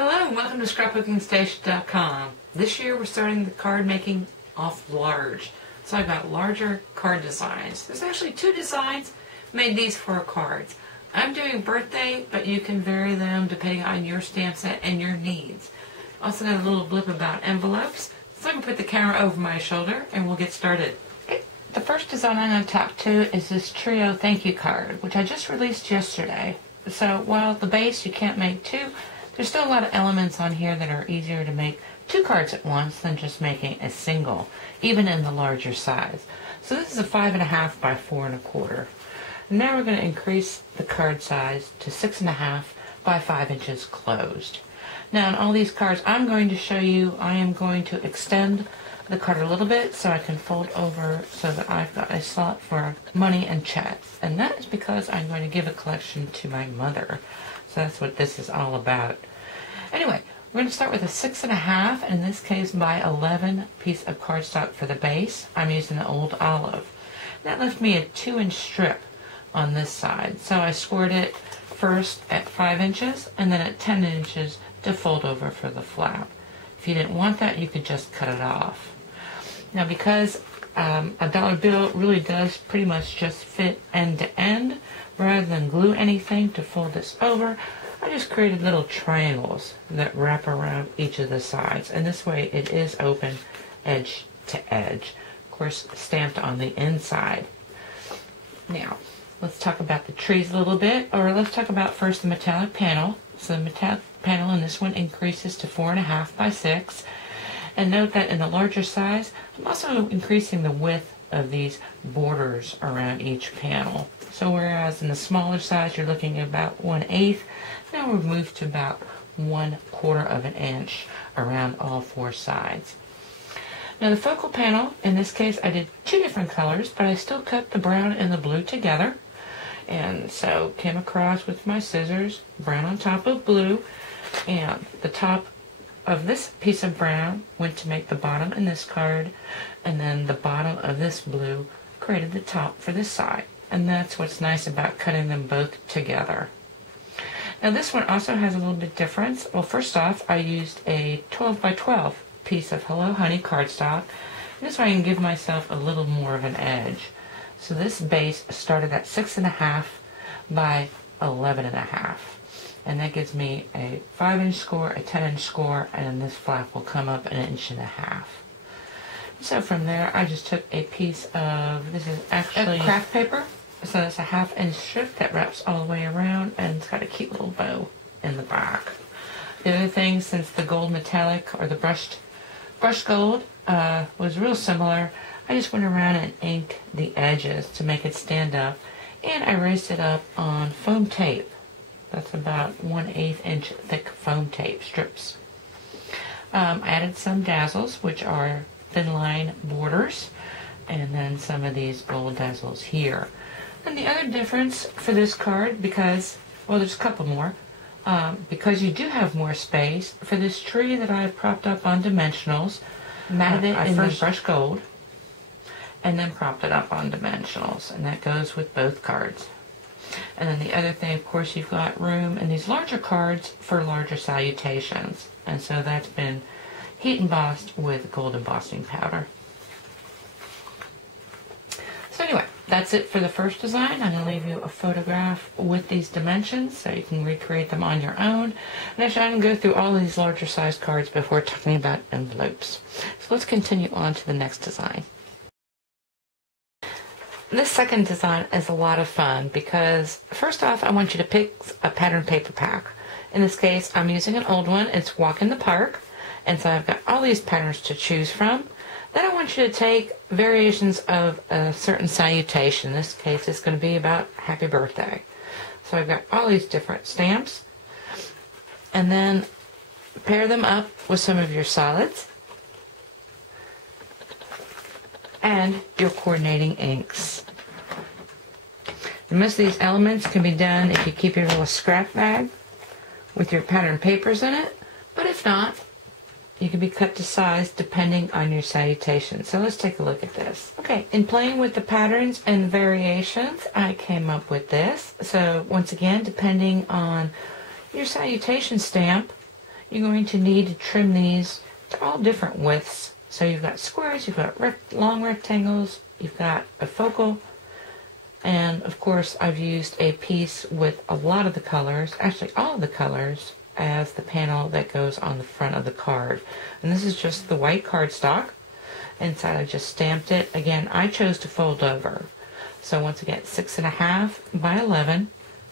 Hello and welcome to scrapbookingstation.com. This year we're starting the card making off large. So I've got larger card designs. There's actually two designs made these for cards. I'm doing birthday, but you can vary them depending on your stamp set and your needs. Also got a little blip about envelopes. So I can put the camera over my shoulder and we'll get started. The first design I'm going to talk to is this trio thank you card, which I just released yesterday. So while the base you can't make two, there's still a lot of elements on here that are easier to make two cards at once than just making a single, even in the larger size. So this is a 5.5 by 4 1/4. Now we're going to increase the card size to 6.5 by 5 inches closed. Now in all these cards I'm going to show you, I am going to extend the card a little bit so I can fold over so that I've got a slot for money and checks. And that is because I'm going to give a collection to my mother. So that's what this is all about. Anyway, we're going to start with a 6.5, in this case by 11 piece of cardstock for the base. I'm using the old olive. That left me a 2-inch strip on this side. So I scored it first at 5 inches and then at 10 inches to fold over for the flap. If you didn't want that, you could just cut it off. Now because a dollar bill really does pretty much just fit end to end, rather than glue anything to fold this over, I just created little triangles that wrap around each of the sides, and this way it is open edge to edge, of course stamped on the inside. Now let's talk about the trees a little bit, or let's talk about first the metallic panel. So the metallic panel in this one increases to 4.5 by 6, and note that in the larger size I'm also increasing the width of these borders around each panel. So whereas in the smaller size you're looking at about 1/8, now we've moved to about 1/4 of an inch around all four sides. Now the focal panel, in this case I did two different colors, but I still cut the brown and the blue together. And so came across with my scissors, brown on top of blue, and the top of this piece of brown went to make the bottom in this card, and then the bottom of this blue created the top for this side. And that's what's nice about cutting them both together. Now this one also has a little bit difference. Well, first off, I used a 12 by 12 piece of Hello Honey cardstock. This way I can give myself a little more of an edge. So this base started at 6.5 by 11.5. And that gives me a 5-inch score, a 10-inch score, and this flap will come up 1.5 inches. So from there, I just took a piece of, this is actually craft paper. So it's a 1/2-inch strip that wraps all the way around, and it's got a cute little bow in the back. The other thing, since the gold metallic, or the brushed gold, was real similar, I just went around and inked the edges to make it stand up, and I raised it up on foam tape. That's about 1/8 inch thick foam tape strips. I added some dazzles, which are thin line borders, and then some of these gold dazzles here. And the other difference for this card, because, well, there's a couple more, because you do have more space, for this tree that I propped up on dimensionals, matted it in the brushed gold, and then propped it up on dimensionals, and that goes with both cards. And then the other thing, of course, you've got room in these larger cards for larger salutations, and so that's been heat embossed with gold embossing powder. So anyway, that's it for the first design. I'm going to leave you a photograph with these dimensions so you can recreate them on your own. And actually I'm going to go through all these larger size cards before talking about envelopes. So let's continue on to the next design. This second design is a lot of fun because, first off, I want you to pick a pattern paper pack. In this case, I'm using an old one. It's Walk in the Park. And so I've got all these patterns to choose from. Then I want you to take variations of a certain salutation. In this case, it's going to be about happy birthday. So I've got all these different stamps. And then pair them up with some of your solids and your coordinating inks. And most of these elements can be done if you keep your little scrap bag with your pattern papers in it, but if not, you can be cut to size depending on your salutation. So let's take a look at this. Okay, in playing with the patterns and variations, I came up with this. So once again, depending on your salutation stamp, You're going to need to trim these to all different widths. So you've got squares, you've got long rectangles, you've got a focal, and of course I've used a piece with a lot of the colors, actually all of the colors, as the panel that goes on the front of the card. And this is just the white cardstock. Inside I just stamped it. Again, I chose to fold over. So once again, 6.5 by 11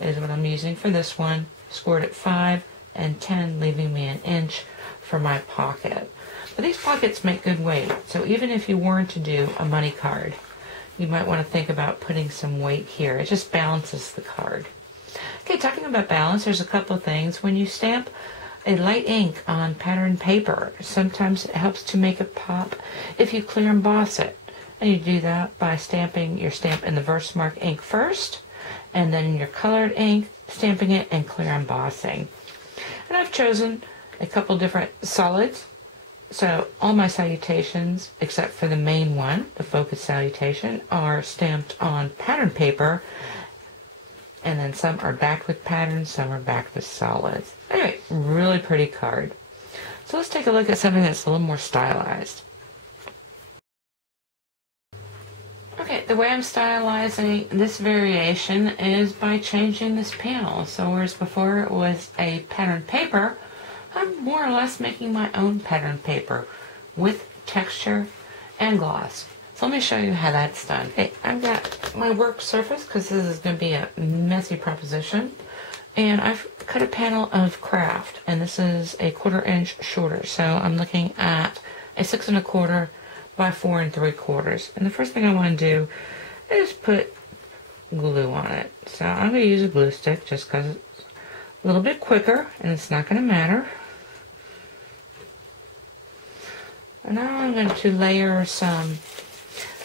is what I'm using for this one. Scored at 5 and 10, leaving me an inch for my pocket. But these pockets make good weight. So even if you weren't to do a money card, you might want to think about putting some weight here. It just balances the card. Okay, talking about balance, there's a couple of things. When you stamp a light ink on pattern paper, sometimes it helps to make it pop if you clear emboss it. And you do that by stamping your stamp in the Versamark ink first, and then in your colored ink, stamping it and clear embossing. And I've chosen a couple different solids. So all my salutations, except for the main one, the focus salutation, are stamped on pattern paper. And then some are backed with patterns, some are backed with solids. Anyway, really pretty card. So let's take a look at something that's a little more stylized. Okay, the way I'm stylizing this variation is by changing this panel. So whereas before it was a pattern paper, I'm more or less making my own pattern paper with texture and gloss. So let me show you how that's done. Okay, I've got my work surface because this is going to be a messy proposition. And I've cut a panel of craft, and this is a 1/4 inch shorter. So I'm looking at a 6 1/4 by 4 3/4. And the first thing I want to do is put glue on it. So I'm going to use a glue stick just because it's a little bit quicker and it's not going to matter. And now I'm going to layer some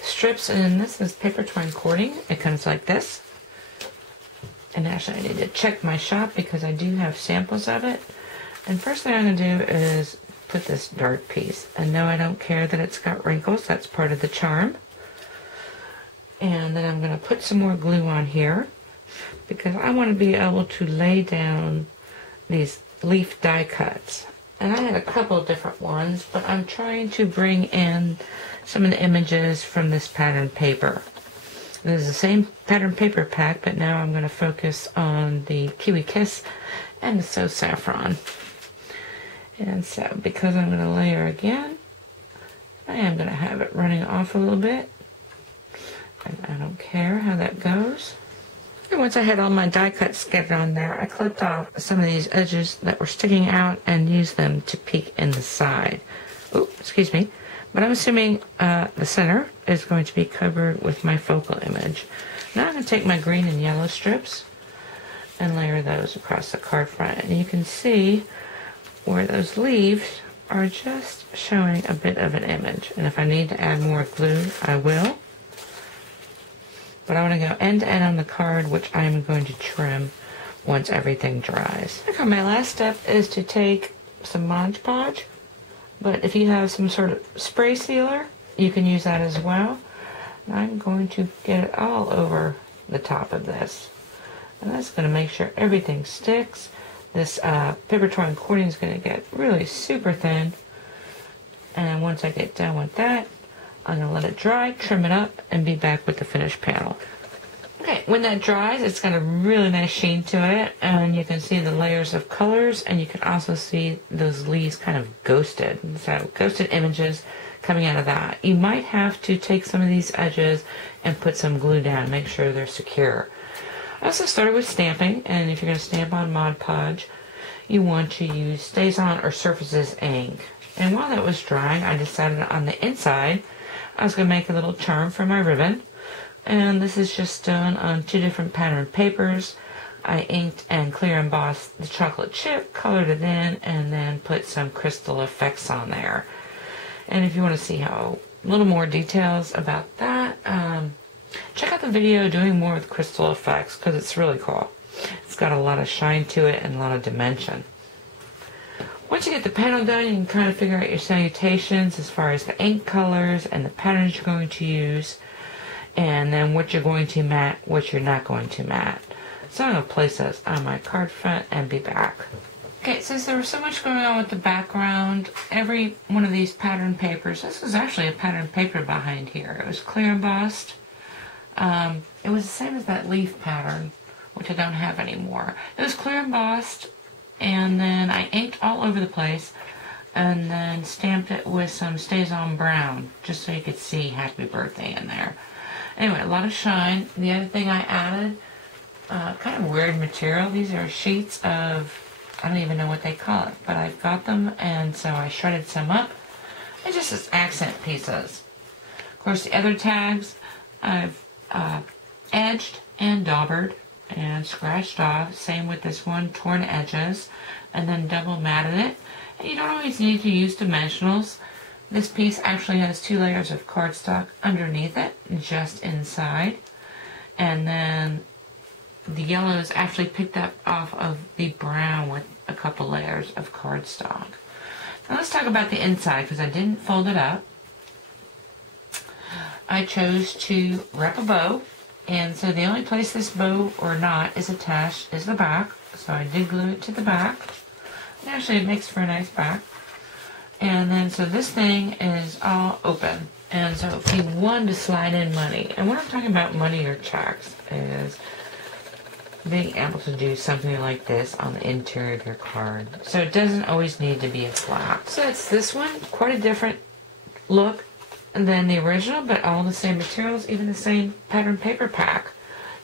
strips, and this is paper twine cording. It comes like this. And actually I need to check my shop because I do have samples of it. And first thing I'm going to do is put this dark piece. And no, I don't care that it's got wrinkles. That's part of the charm. And then I'm going to put some more glue on here because I want to be able to lay down these leaf die cuts. And I had a couple of different ones, but I'm trying to bring in some of the images from this pattern paper. This is the same pattern paper pack, but now I'm going to focus on the Kiwi Kiss and the So Saffron. And so, because I'm going to layer again, I am going to have it running off a little bit. And I don't care how that goes. And once I had all my die cuts scattered on there, I clipped off some of these edges that were sticking out and used them to peek in the side. Oh, excuse me. But I'm assuming the center is going to be covered with my focal image. Now I'm going to take my green and yellow strips and layer those across the card front. And you can see where those leaves are just showing a bit of an image. And if I need to add more glue, I will. But I want to go end to end on the card, which I'm going to trim once everything dries. Okay, my last step is to take some Mod Podge. But if you have some sort of spray sealer, you can use that as well. And I'm going to get it all over the top of this. And that's going to make sure everything sticks. This paper twine cording is going to get really super thin. And once I get done with that, I'm going to let it dry, trim it up, and be back with the finished panel. Okay, when that dries, it's got a really nice sheen to it, and you can see the layers of colors, and you can also see those leaves kind of ghosted. So ghosted images coming out of that. You might have to take some of these edges and put some glue down, make sure they're secure. I also started with stamping, and if you're going to stamp on Mod Podge, you want to use StazOn or Surfaces ink. And while that was drying, I decided on the inside, I was going to make a little charm for my ribbon. And this is just done on 2 different pattern papers. I inked and clear embossed the chocolate chip, colored it in, and then put some crystal effects on there. And if you want to see how a little more details about that, check out the video doing more with crystal effects because it's really cool. It's got a lot of shine to it and a lot of dimension. Once you get the panel done, you can kind of figure out your salutations as far as the ink colors and the patterns you're going to use, and then what you're going to mat, what you're not going to mat. So I'm going to place those on my card front and be back. Okay, since there was so much going on with the background, every one of these pattern papers, this was actually a pattern paper behind here. It was clear embossed. It was the same as that leaf pattern, which I don't have anymore. It was clear embossed, and then I inked all over the place, and then stamped it with some Stays On Brown, just so you could see Happy Birthday in there. Anyway, a lot of shine. The other thing I added, kind of weird material. These are sheets of, I don't even know what they call it, but I've got them, and so I shredded some up, and just as accent pieces. Of course, the other tags I've edged and daubered and scratched off. Same with this one, torn edges, and then double matted it. And you don't always need to use dimensionals. This piece actually has 2 layers of cardstock underneath it, just inside, and then the yellow is actually picked up off of the brown with a couple layers of cardstock. Now let's talk about the inside, because I didn't fold it up. I chose to wrap a bow, and so the only place this bow or knot is attached is the back, so I did glue it to the back. And actually it makes for a nice back. And then so this thing is all open, and so if you wanted to slide in money, and when I'm talking about money or checks, is being able to do something like this on the interior of your card. So it doesn't always need to be a flap. So it's this one, quite a different look than the original, but all the same materials, even the same pattern paper pack.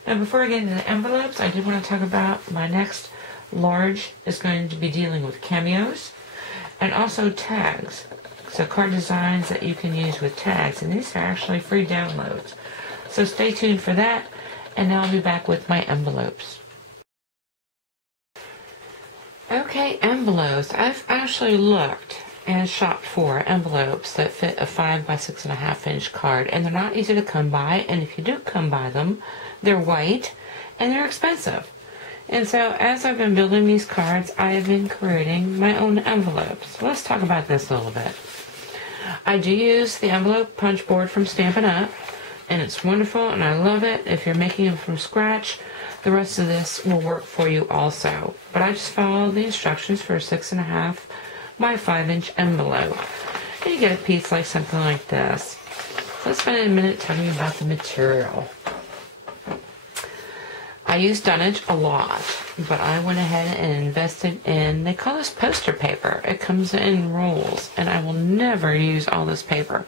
Now before I get into the envelopes, I did want to talk about my next large is going to be dealing with cameos and also tags. So card designs that you can use with tags, and these are actually free downloads. So stay tuned for that. And now I'll be back with my envelopes. Okay, envelopes. I've actually looked and shopped for envelopes that fit a 5 by 6.5 inch card, and they're not easy to come by, and if you do come by them, they're white and they're expensive. And so as I've been building these cards, I have been creating my own envelopes. Let's talk about this a little bit. I do use the envelope punch board from Stampin' Up, and it's wonderful, and I love it. If you're making them from scratch, the rest of this will work for you also. But I just follow the instructions for a 6.5 by 5 inch envelope. And you get a piece like something like this. So let's spend a minute talking about the material. I use dunnage a lot, but I went ahead and invested in, they call this poster paper. It comes in rolls, and I will never use all this paper.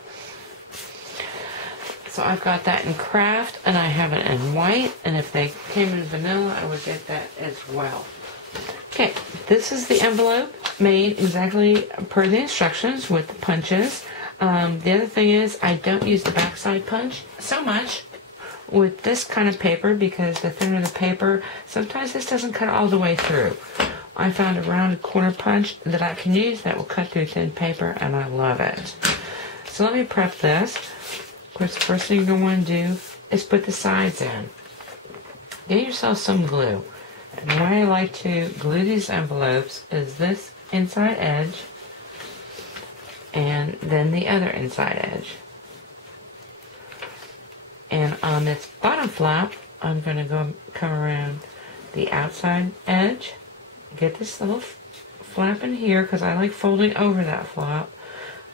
So I've got that in craft, and I have it in white, and if they came in vanilla, I would get that as well. Okay, this is the envelope made exactly per the instructions with the punches. The other thing is I don't use the backside punch so much with this kind of paper, because the thinner the paper, sometimes this doesn't cut all the way through. I found a rounded corner punch that I can use that will cut through thin paper, and I love it. So let me prep this. Of course, the first thing you're going to want to do is put the sides in. Get yourself some glue. And the way I like to glue these envelopes is this inside edge and then the other inside edge. And on this bottom flap, I'm going to come around the outside edge, get this little flap in here because I like folding over that flap,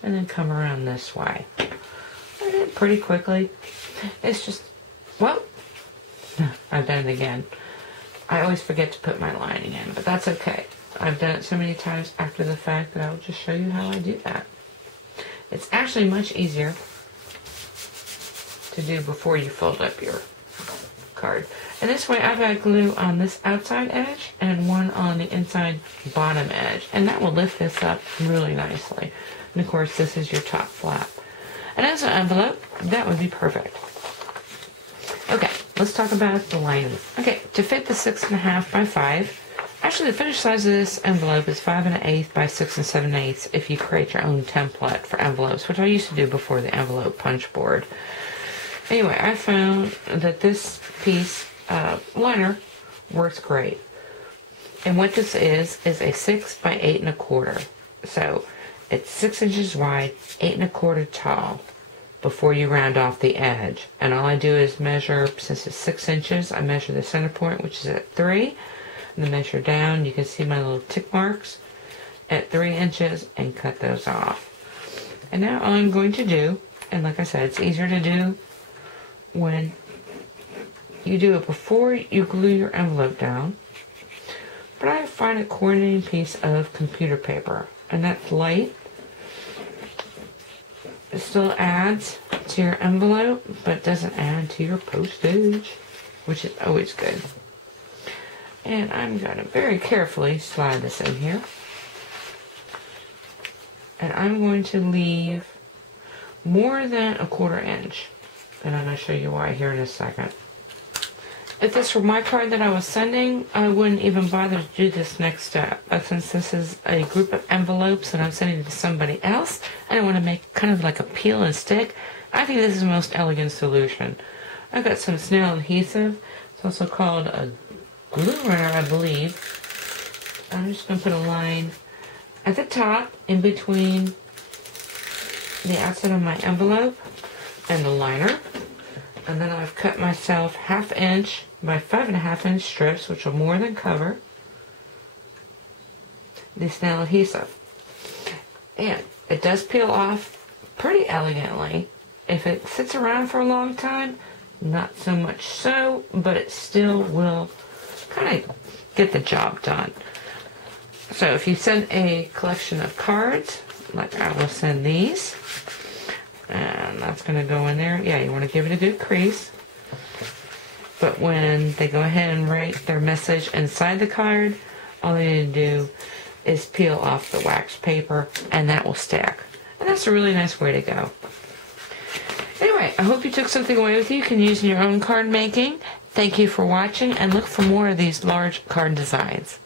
and then come around this way. I did it pretty quickly. It's just, well, I've done it again. I always forget to put my lining in, but that's okay. I've done it so many times after the fact that I'll just show you how I do that. It's actually much easier to do before you fold up your card. And this way I've got glue on this outside edge and one on the inside bottom edge, and that will lift this up really nicely. And of course this is your top flap. And as an envelope, that would be perfect. Okay, let's talk about the lining. Okay, to fit the 6.5 by 5, actually the finished size of this envelope is 5 1/8 by 6 7/8 if you create your own template for envelopes, which I used to do before the envelope punch board. Anyway, I found that this piece liner works great. And what this is a 6 by 8 1/4. So it's 6 inches wide, 8 1/4 tall before you round off the edge. And all I do is measure, since it's 6 inches, I measure the center point, which is at 3. and then measure down. You can see my little tick marks at 3 inches and cut those off. And now all I'm going to do, and like I said, it's easier to do when you do it before you glue your envelope down. But I find a coordinating piece of computer paper, and that's light. It still adds to your envelope, but doesn't add to your postage, which is always good. And I'm going to very carefully slide this in here. And I'm going to leave more than a 1/4 inch. And I'm going to show you why here in a second. If this were my card that I was sending, I wouldn't even bother to do this next step. But since this is a group of envelopes and I'm sending it to somebody else, and I want to make kind of like a peel and stick, I think this is the most elegant solution. I've got some snail adhesive. It's also called a glue runner, I believe. I'm just going to put a line at the top in between the outside of my envelope and the liner. And then I've cut myself 1/2 inch by 5.5 inch strips, which will more than cover the snail adhesive. And it does peel off pretty elegantly. If it sits around for a long time, not so much so, but it still will kind of get the job done. So if you send a collection of cards, like I will send these, and that's going to go in there. Yeah, you want to give it a good crease. But when they go ahead and write their message inside the card, all they need to do is peel off the wax paper, and that will stick. And that's a really nice way to go. Anyway, I hope you took something away with you. You can use in your own card making. Thank you for watching, and look for more of these large card designs.